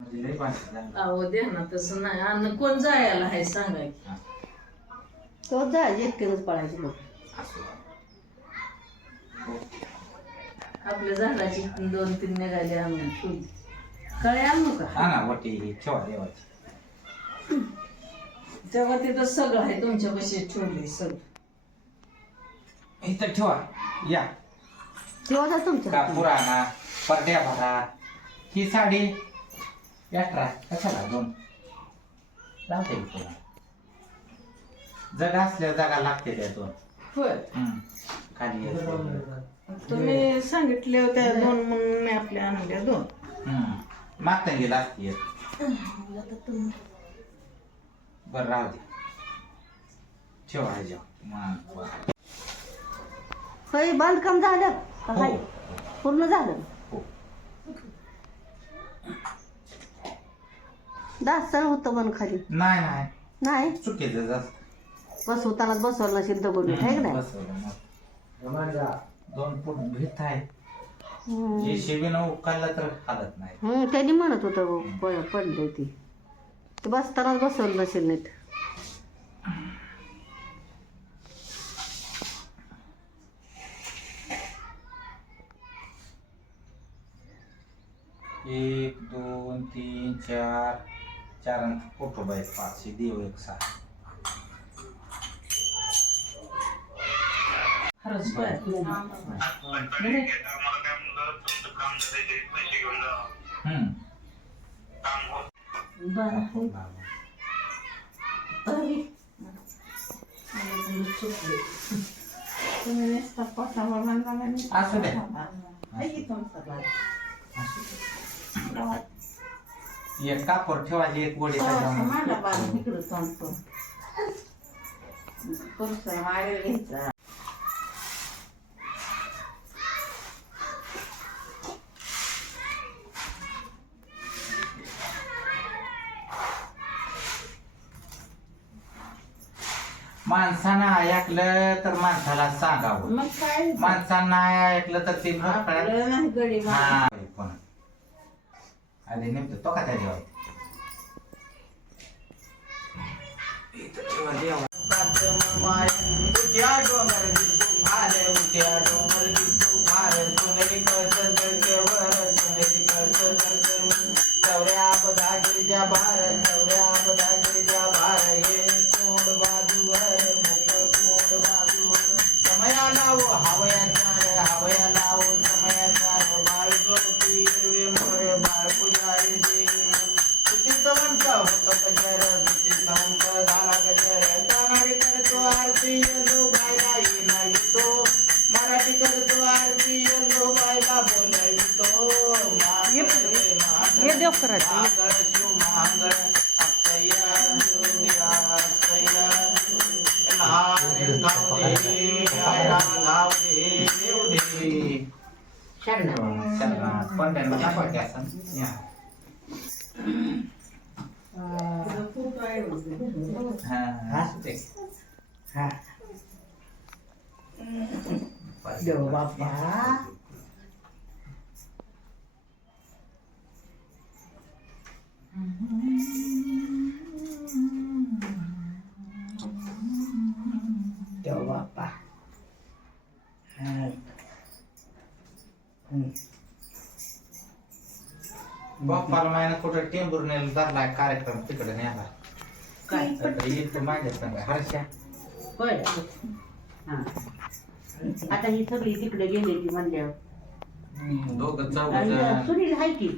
अहो द्या ना तसं नाही. अन्न कोण जायला आहे सांगा की. तो जायचं एकटीनंच पळायचं मग. आपल्या झाडाची दोन तीन निघाले आणून ठेवली कळे आणू का? हा ना वटी ठेवा देवाची. तेव्हा तिथं सगळं आहे तुमच्या कशी ठेवले सगळं. इथं ठेवा. या. तेव्हा जा तुमच्या कापूर आणा परड्या भरा. ही साडी यात्रा कशाला दोन लावते मी तुला जगा असल्या जागा लागते त्या दोन होय हम्म. खाली येते. तुम्ही सांगितले होत्या दोन म्हणून मी आपल्या आणल्या दोन हम्म. मागता गेला असते एक. बरं राहू दे ठेवा ह्याच्यावर. मग होय बांधकाम झालं का हो काय? पूर्ण झालं हो दासन होतं मन खाली. नाही नाही. नाही? चुकीचं जास्त. बसवताना बसवलं नसेल दगड आहे का नाही? बसवलं मग. दोन फूट भीत आहे. हम्म. जे शिबीनं उकाळलं तर हालत नाही. हम्म, त्यांनी म्हणत होतं प- पडलंय ती. ते बसतानाच बसवलं नसेल नीट. एक दोन तीन चार. चार फोटो बाय पाचशे देव एक सहा खरंच बाय हम्म. बरं अरे. मला तुम्ही चुकले. एक कापड ठेवायची एक गोडी मारेल घ्यायचा. माणसानं ऐकलं तर माणसाला सांगावं. मग काय? माणसानं ऐकलं तर ते नाही गडी. हा. पण आधी नेमकं तो का देवा. डोंगर दिसतो फार, उट्या डोंगर दिसतो फार, सोनेरी आरती, यंदू बायला येणावितो. मराठी करतो आरती, यंदू बायला बोलावितो. मांगल्य शिव मांगल्य, अक्षया अक्षया. गाव दे, गाव दे, देव दे. शरणात. पंढरला दाखवा की असं. या. हा, असू दे. देव बाप्पा. देव बाप्पा बाप्पाला मायनं कुठं टेंबूर नेलं धरलाय कार्यक्रम तिकडे नेला काय तर येतो माझ्या संग हर्षा होय हा. आता ही सगळी तिकडे गेली ती म्हणल्यावर. दोघं चौघ आणि जण. सुनील हाय की